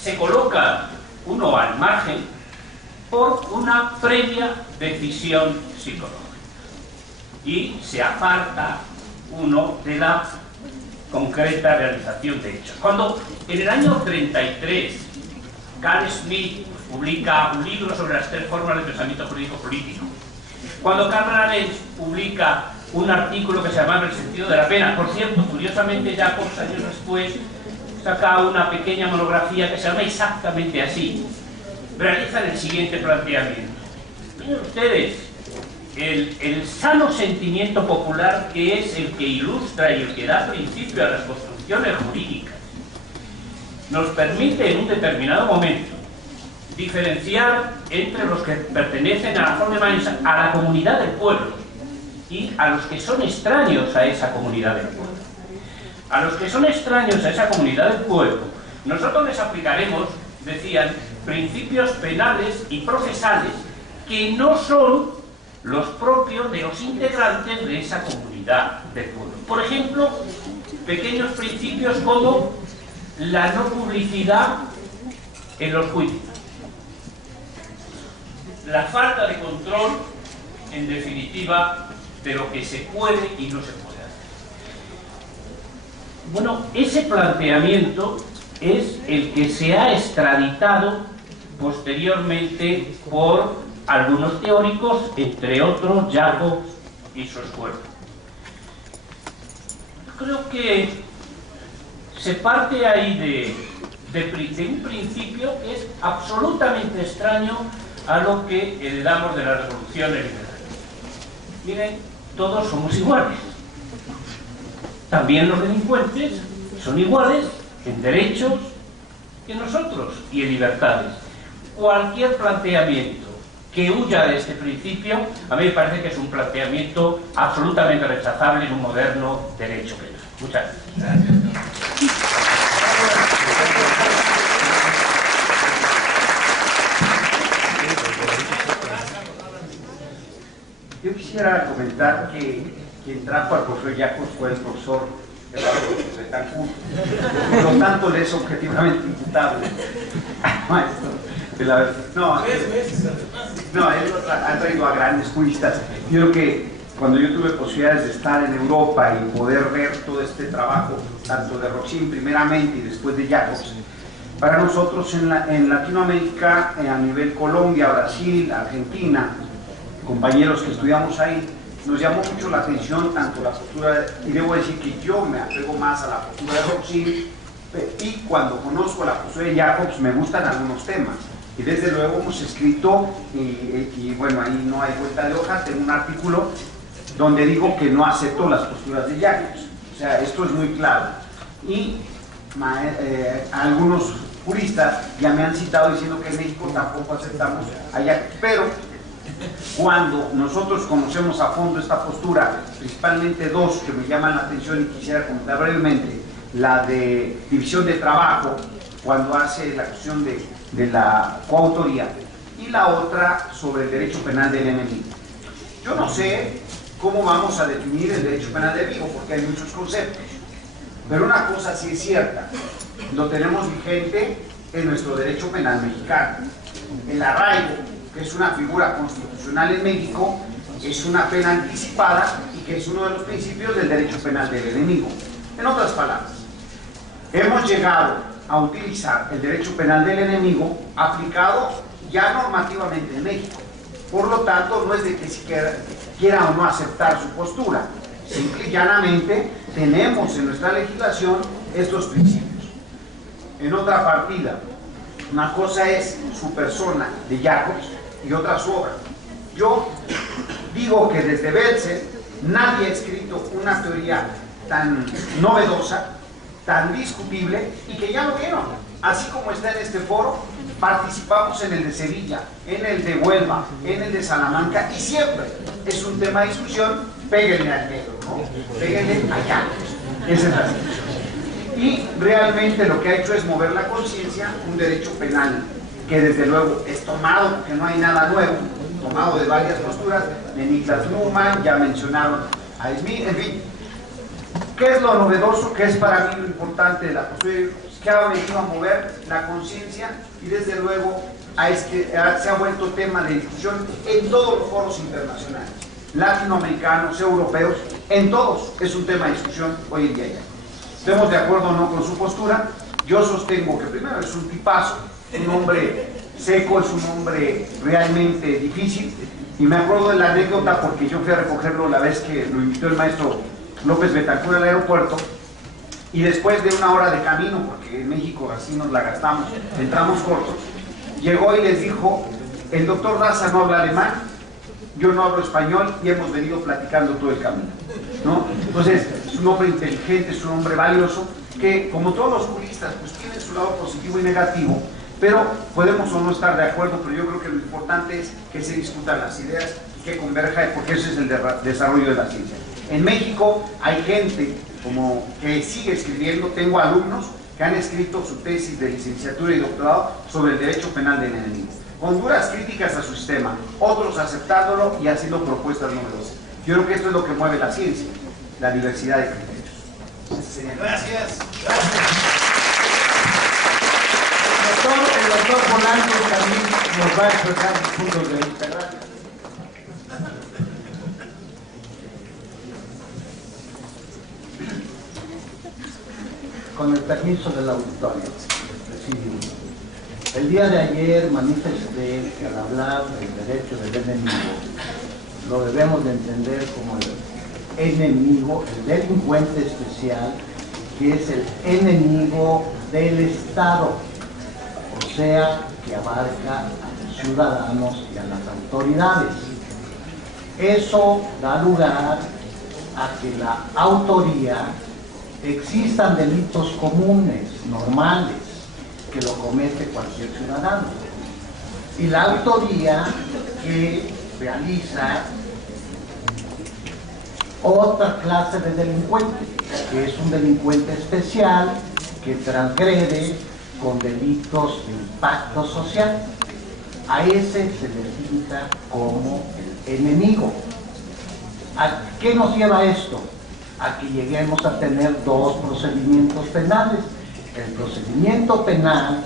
se coloca uno al margen por una previa decisión psicológica y se aparta uno de la concreta realización de hechos. Cuando en el año 33 Carl Schmitt publica un libro sobre las 3 formas de pensamiento jurídico-político, cuando Karl Ranes publica un artículo que se llamaba El sentido de la pena, por cierto, curiosamente ya pocos años después saca una pequeña monografía que se llama exactamente así, realizan el siguiente planteamiento. Miren ustedes, el sano sentimiento popular, que es el que ilustra y el que da principio a las construcciones jurídicas, nos permite en un determinado momento diferenciar entre los que pertenecen a la forma a la comunidad del pueblo y a los que son extraños a esa comunidad del pueblo. A los que son extraños a esa comunidad del pueblo, nosotros les aplicaremos, decían, principios penales y procesales que no son los propios de los integrantes de esa comunidad del pueblo. Por ejemplo, pequeños principios como la no publicidad en los juicios, la falta de control, en definitiva, de lo que se puede y no se puede hacer. Bueno, ese planteamiento es el que se ha extraditado posteriormente por algunos teóricos, entre otros Jacob y su escuela. Creo que se parte ahí de un principio que es absolutamente extraño a lo que heredamos de la revolución liberal. Miren, todos somos iguales. también los delincuentes son iguales en derechos que nosotros y en libertades. Cualquier planteamiento que huya de este principio, a mí me parece que es un planteamiento absolutamente rechazable en un moderno derecho penal. Muchas gracias. Yo quisiera comentar que quien trajo al profesor Jacobs fue el profesor Eduardo Betancourt. Por lo tanto, le es objetivamente imputable al maestro. No, él ha traído a grandes juristas. Yo creo que cuando yo tuve posibilidades de estar en Europa y poder ver todo este trabajo, tanto de Roxin primeramente y después de Jacobs, para nosotros en Latinoamérica, a nivel Colombia, Brasil, Argentina, compañeros que estudiamos ahí, nos llamó mucho la atención tanto la postura, y debo decir que yo me apego más a la postura de Roxin, y cuando conozco la postura de Jacobs me gustan algunos temas. Y desde luego hemos escrito, y bueno, ahí no hay vuelta de hoja, tengo un artículo donde digo que no acepto las posturas de Jacobs. O sea, esto es muy claro. Y algunos juristas ya me han citado diciendo que en México tampoco aceptamos a Jacobs. Pero cuando nosotros conocemos a fondo esta postura, principalmente dos que me llaman la atención y quisiera comentar brevemente, la de división de trabajo, cuando hace la cuestión de la coautoría, y la otra sobre el derecho penal del enemigo. Yo no sé cómo vamos a definir el derecho penal del enemigo, porque hay muchos conceptos, pero una cosa sí es cierta, lo tenemos vigente en nuestro derecho penal mexicano. El arraigo, que es una figura constitucional en México, es una pena anticipada y que es uno de los principios del derecho penal del enemigo. En otras palabras, hemos llegado a utilizar el derecho penal del enemigo aplicado ya normativamente en México. Por lo tanto, no es de que si quiera o no aceptar su postura. Simple y llanamente tenemos en nuestra legislación estos principios. En otra partida, una cosa es su persona de Jacobs y otra su obra. Yo digo que desde Belsen nadie ha escrito una teoría tan novedosa, tan discutible, y que ya lo vieron, así como está en este foro. Participamos en el de Sevilla, en el de Huelva, en el de Salamanca, y siempre es un tema de discusión. Péguenle al negro, ¿no? Péguenle allá. Esa es la discusión. Y realmente lo que ha hecho es mover la conciencia, un derecho penal que desde luego es tomado, porque no hay nada nuevo, tomado de varias posturas, de Niklas Luhmann, ya mencionaron a Smith, en fin. ¿Qué es lo novedoso? ¿Qué es para mí lo importante de la postura? Que ha venido a mover la conciencia y desde luego se ha vuelto tema de discusión en todos los foros internacionales, latinoamericanos, europeos, en todos es un tema de discusión hoy en día ya. Estemos de acuerdo o no con su postura, yo sostengo que primero es un tipazo, un hombre seco, es un hombre realmente difícil, y me acuerdo de la anécdota porque yo fui a recogerlo la vez que lo invitó el maestro López Betancourt al aeropuerto, y después de una hora de camino, porque en México así nos la gastamos, entramos cortos, llegó y les dijo: el doctor Daza no habla alemán, yo no hablo español, y hemos venido platicando todo el camino, ¿no? Entonces, es un hombre inteligente, es un hombre valioso, que como todos los juristas, pues tiene su lado positivo y negativo, pero podemos o no estar de acuerdo, pero yo creo que lo importante es que se discutan las ideas y que converja, porque ese es el desarrollo de la ciencia. En México hay gente como que sigue escribiendo, tengo alumnos que han escrito su tesis de licenciatura y doctorado sobre el derecho penal del enemigo, con duras críticas a su sistema, otros aceptándolo y haciendo propuestas novedosas. Yo creo que esto es lo que mueve la ciencia, la diversidad de criterios. Gracias. El doctor Polanco también nos va a expresar sus puntos de vista. Gracias. Con el permiso del auditorio, presidium. El día de ayer manifesté que al hablar del derecho del enemigo, lo debemos de entender como el enemigo, el delincuente especial, que es el enemigo del Estado, o sea, que abarca a los ciudadanos y a las autoridades. Eso da lugar a que la autoría existan delitos comunes, normales, que lo comete cualquier ciudadano. Y la autoría que realiza otra clase de delincuente, que es un delincuente especial que transgrede con delitos de impacto social. A ese se le pinta como el enemigo. ¿A qué nos lleva esto? A que lleguemos a tener dos procedimientos penales. El procedimiento penal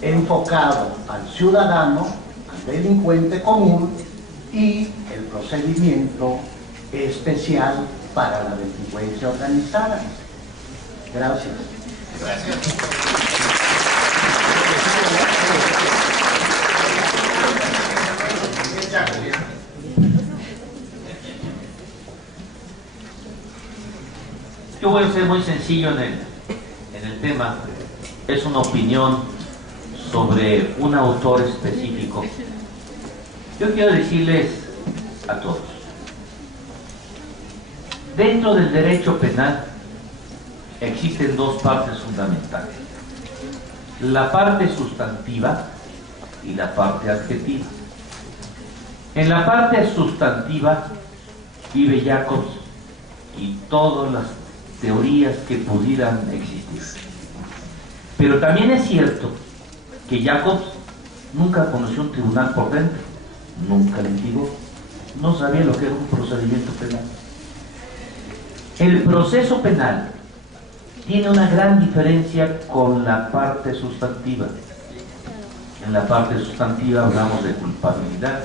enfocado al ciudadano, al delincuente común, y el procedimiento especial para la delincuencia organizada. Gracias. Yo voy a ser muy sencillo en el tema. Es una opinión sobre un autor específico. Yo quiero decirles a todos, dentro del derecho penal existen dos partes fundamentales: la parte sustantiva y la parte adjetiva. En la parte sustantiva vive Jacobs y todas las teorías que pudieran existir. Pero también es cierto que Jacobs nunca conoció un tribunal por dentro, nunca litigó, no sabía lo que era un procedimiento penal. El proceso penal tiene una gran diferencia con la parte sustantiva. En la parte sustantiva hablamos de culpabilidad,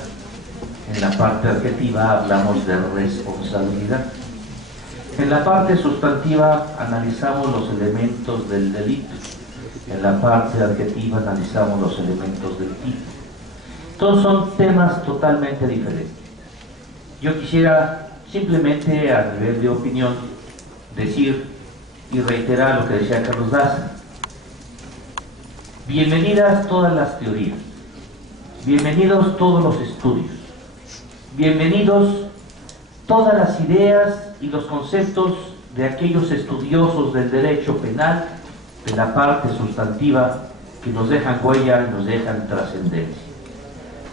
en la parte adjetiva hablamos de responsabilidad. En la parte sustantiva analizamos los elementos del delito, en la parte adjetiva analizamos los elementos del tipo. Todos son temas totalmente diferentes. Yo quisiera simplemente a nivel de opinión decir y reiterar lo que decía Carlos Daza. Bienvenidas todas las teorías, bienvenidos todos los estudios, bienvenidos todas las ideas y los conceptos de aquellos estudiosos del derecho penal, de la parte sustantiva, que nos dejan huella y nos dejan trascendencia.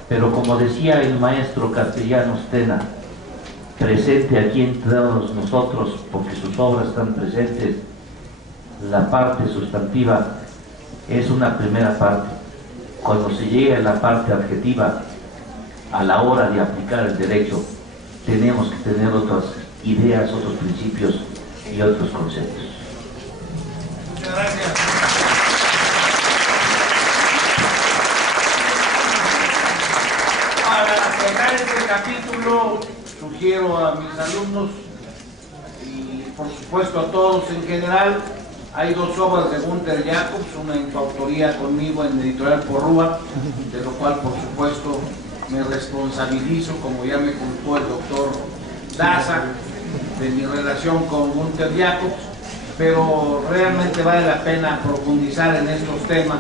Pero como decía el maestro Castellanos Tena, presente aquí entre todos nosotros, porque sus obras están presentes, la parte sustantiva es una primera parte. Cuando se llega a la parte adjetiva, a la hora de aplicar el derecho, tenemos que tener otras ideas, otros principios y otros conceptos. Muchas gracias. Para cerrar este capítulo, sugiero a mis alumnos y por supuesto a todos en general, hay dos obras de Günther Jacobs, una en coautoría conmigo en Editorial Porrúa, de lo cual por supuesto me responsabilizo, como ya me culpó el doctor Daza, de mi relación con Günther Jacobs, pero realmente vale la pena profundizar en estos temas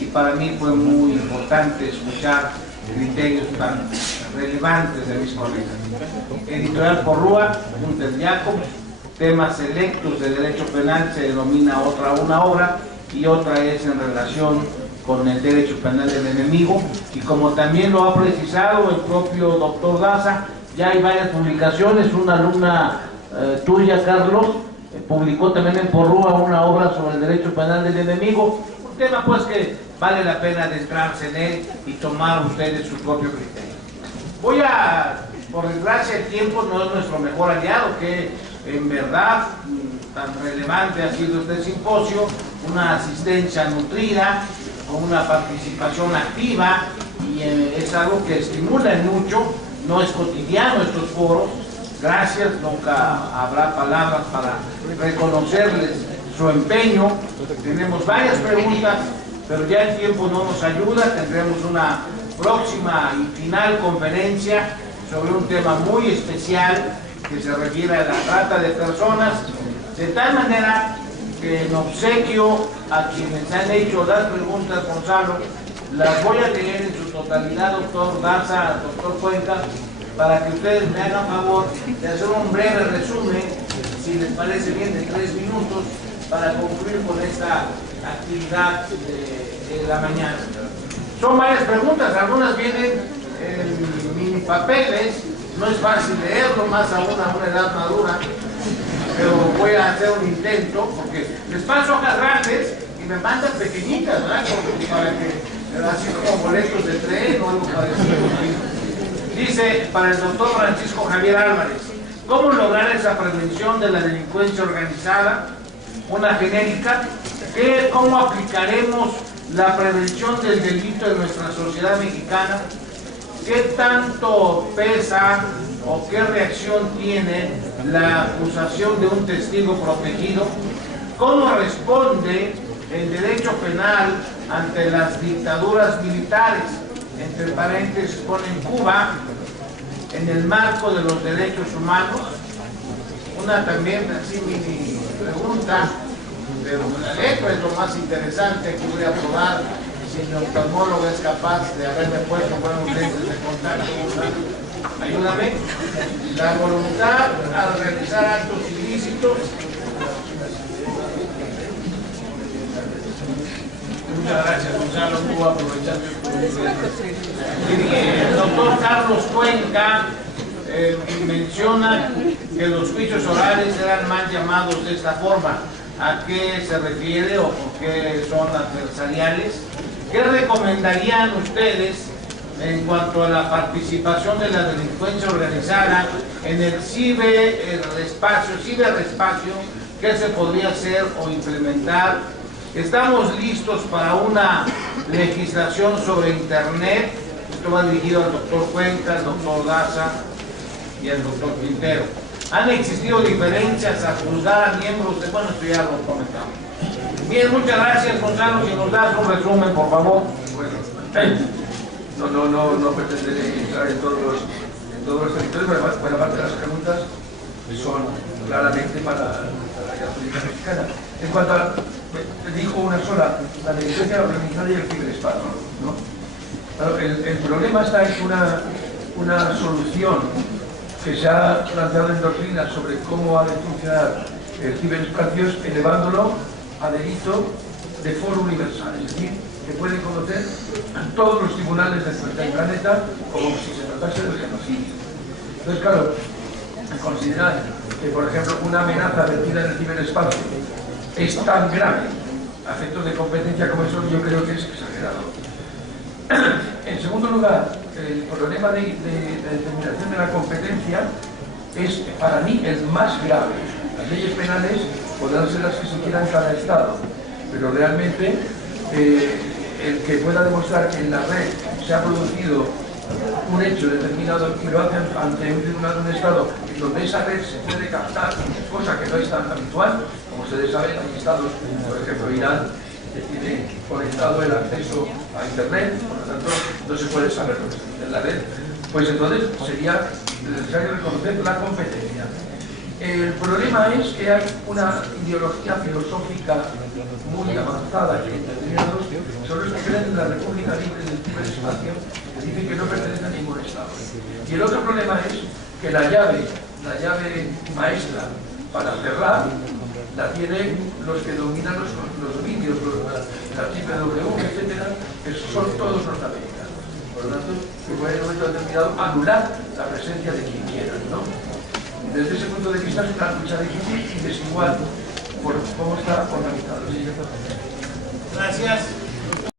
y para mí fue muy importante escuchar criterios tan relevantes de mis colegas. Editorial Porrúa, Günther Jacobs, temas selectos de derecho penal, se denomina una obra, y otra es en relación con el derecho penal del enemigo, y como también lo ha precisado el propio doctor Daza, ya hay varias publicaciones. Una alumna tuya, Carlos, publicó también en Porrúa una obra sobre el derecho penal del enemigo, un tema pues que vale la pena adentrarse en él y tomar ustedes su propio criterio. Voy a, por desgracia el tiempo no es nuestro mejor aliado, que en verdad tan relevante ha sido este simposio, una asistencia nutrida, con una participación activa, y es algo que estimula mucho, no es cotidiano estos foros. Gracias, nunca habrá palabras para reconocerles su empeño. Tenemos varias preguntas, pero ya el tiempo no nos ayuda. Tendremos una próxima y final conferencia sobre un tema muy especial que se refiere a la trata de personas, de tal manera que en obsequio a quienes han hecho las preguntas, Gonzalo, las voy a leer en su totalidad, doctor Daza, doctor Cuenca, para que ustedes me hagan favor de hacer un breve resumen si les parece bien, de 3 minutos para concluir con esta actividad de la mañana. Son varias preguntas, algunas vienen en mini papeles, no es fácil leerlo, más aún a una edad madura, pero voy a hacer un intento porque les paso hojas grandes y me mandan pequeñitas, ¿verdad? Para que, así como boletos de tren o algo parecido. Dice para el doctor Francisco Javier Álvarez, ¿cómo lograr esa prevención de la delincuencia organizada? Una genérica, ¿cómo aplicaremos la prevención del delito en nuestra sociedad mexicana? ¿Qué tanto pesa o qué reacción tiene la acusación de un testigo protegido? ¿Cómo responde el derecho penal ante las dictaduras militares? Entre paréntesis ponen Cuba en el marco de los derechos humanos. Una también así mini pregunta, pero la letra es lo más interesante que voy a probar. Si mi oftalmólogo es capaz de haberme puesto buenos lentes de contacto, ayúdame. La voluntad al realizar actos ilícitos. Muchas gracias, Gonzalo. Voy a aprovechar el doctor Carlos Cuenca menciona que los juicios orales eran mal llamados de esta forma. ¿A qué se refiere o por qué son adversariales? ¿Qué recomendarían ustedes en cuanto a la participación de la delincuencia organizada en el ciberespacio? ¿Qué se podría hacer o implementar? ¿Estamos listos para una legislación sobre Internet? Esto va dirigido al doctor Cuenca, al doctor Daza y al doctor Quintero. ¿Han existido diferencias a juzgar a miembros de... Bueno, esto ya lo comentamos. Bien, muchas gracias, Gonzalo. Si nos das un resumen, por favor. Bueno, no pretenderé entrar en todos los territorios, pero buena parte de las preguntas son claramente para la política mexicana. En cuanto a, dijo una sola, la delincuencia organizada y el ciberespacio, ¿no? Claro, el problema está en una solución que se ha planteado en doctrina sobre cómo ha de funcionar el ciberespacio, elevándolo a delito de foro universal, es decir, que pueden conocer todos los tribunales del planeta como si se tratase del genocidio. Entonces, claro, considerar que, por ejemplo, una amenaza vertida en el ciberespacio es tan grave a efectos de competencia como eso, yo creo que es exagerado. En segundo lugar, el problema de determinación de la competencia es, para mí, el más grave. Las leyes penales podrán ser las que se quieran en cada estado, pero realmente el que pueda demostrar que en la red se ha producido un hecho determinado y lo hace ante un tribunal de un estado donde esa red se puede captar, cosa que no es tan habitual, como ustedes saben, hay estados, por ejemplo Irán, que tiene conectado el acceso a Internet, por lo tanto no se puede saber lo que está en la red, pues entonces sería necesario reconocer la competencia. El problema es que hay una ideología filosófica muy avanzada que determinados son los que creen en la República Libre del Ciberespacio, que dicen que no pertenece a ningún Estado. Y el otro problema es que la llave maestra para cerrar la tienen los que dominan los dominios, la TPW, etcétera, que son todos norteamericanos. Por lo tanto, que puede en un momento determinado anular la presencia de quien quieran, ¿no? Desde ese punto de vista es una lucha difícil y desigual por cómo está organizado. Gracias.